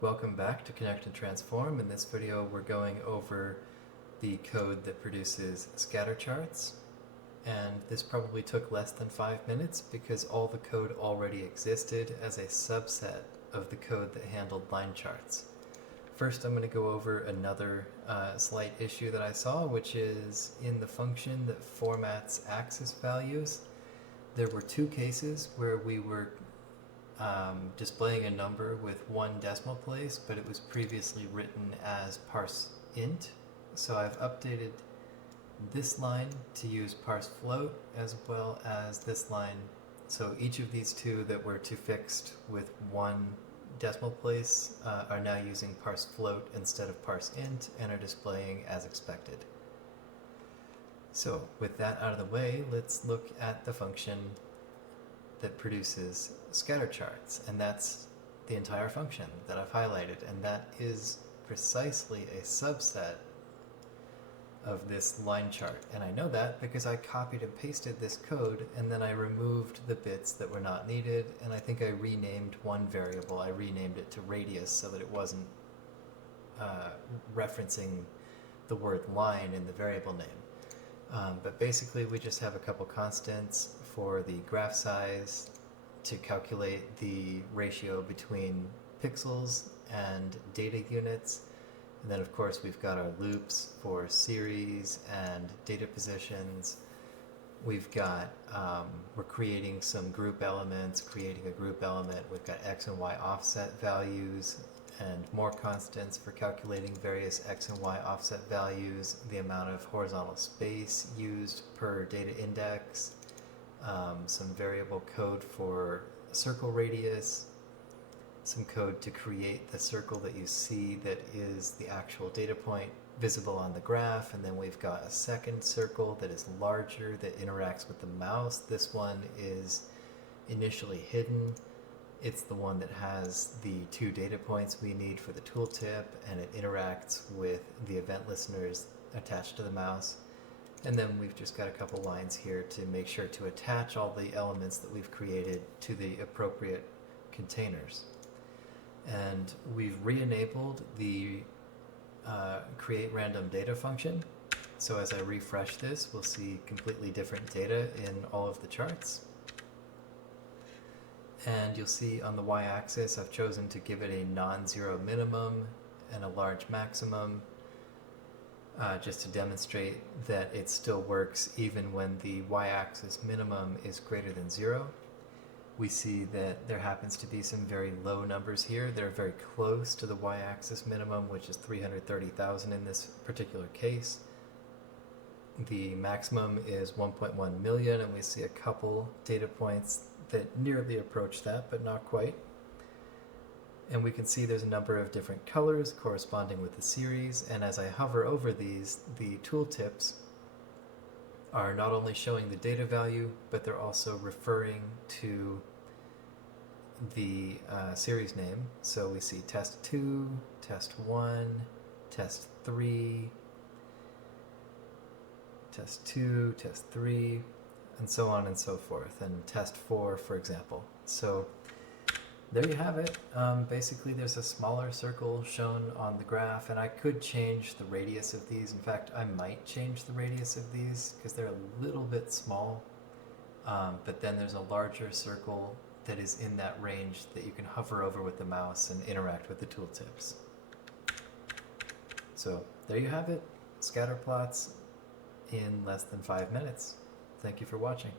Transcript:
Welcome back to Connect and Transform. In this video we're going over the code that produces scatter charts, and this probably took less than 5 minutes because all the code already existed as a subset of the code that handled line charts. First I'm going to go over another slight issue that I saw, which is in the function that formats axis values. There were two cases where we were displaying a number with one decimal place, but it was previously written as parse int. So I've updated this line to use parse float as well as this line. So each of these two that were to fixed with one decimal place are now using parse float instead of parse int and are displaying as expected. So with that out of the way, let's look at the function that produces scatter charts, and that's the entire function that I've highlighted, and that is precisely a subset of this line chart. And I know that because I copied and pasted this code and then I removed the bits that were not needed, and I think I renamed one variable. I renamed it to radius so that it wasn't referencing the word line in the variable name. But basically we just have a couple constants for the graph size to calculate the ratio between pixels and data units. And then of course we've got our loops for series and data positions. We've got, we're creating some group elements, creating a group element. We've got X and Y offset values and more constants for calculating various X and Y offset values, the amount of horizontal space used per data index, some variable code for circle radius, some code to create the circle that you see that is the actual data point visible on the graph, and then we've got a second circle that is larger that interacts with the mouse. This one is initially hidden. It's the one that has the two data points we need for the tooltip, and it interacts with the event listeners attached to the mouse. And then we've just got a couple lines here to make sure to attach all the elements that we've created to the appropriate containers. And we've re-enabled the create random data function. So as I refresh this, we'll see completely different data in all of the charts. And you'll see on the y-axis I've chosen to give it a non-zero minimum and a large maximum, just to demonstrate that it still works even when the y-axis minimum is greater than 0. We see that there happens to be some very low numbers here. They're very close to the y-axis minimum, which is 330,000 in this particular case. The maximum is 1.1 million, and we see a couple data points that nearly approach that, but not quite. And we can see there's a number of different colors corresponding with the series, and as I hover over these, the tooltips are not only showing the data value, but they're also referring to the series name. So we see test 2, test 1, test 3, test 2, test 3, and so on and so forth, and test 4, for example. So there you have it. Basically there's a smaller circle shown on the graph, and I could change the radius of these. In fact, I might change the radius of these because they're a little bit small, but then there's a larger circle that is in that range that you can hover over with the mouse and interact with the tooltips. So there you have it, scatter plots in less than 5 minutes. Thank you for watching.